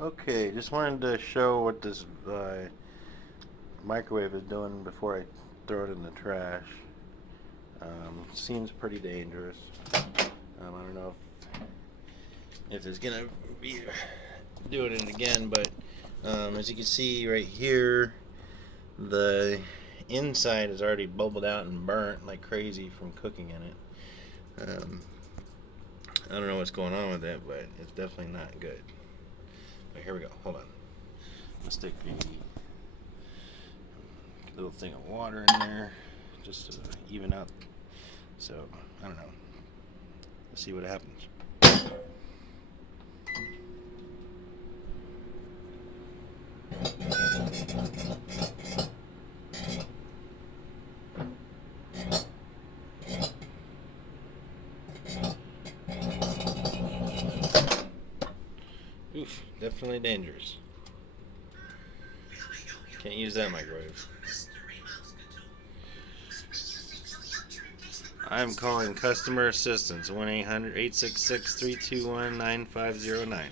Okay, just wanted to show what this microwave is doing before I throw it in the trash. Seems pretty dangerous. I don't know if it's gonna be doing it again, but as you can see right here, the inside is already bubbled out and burnt like crazy from cooking in it. I don't know what's going on with it, but it's definitely not good. But here we go. Hold on. Let's stick a little thing of water in there just to even out. So, I don't know. Let's see what happens. Oof, definitely dangerous. Can't use that microwave. I'm calling customer assistance 1-800-866-321-9509.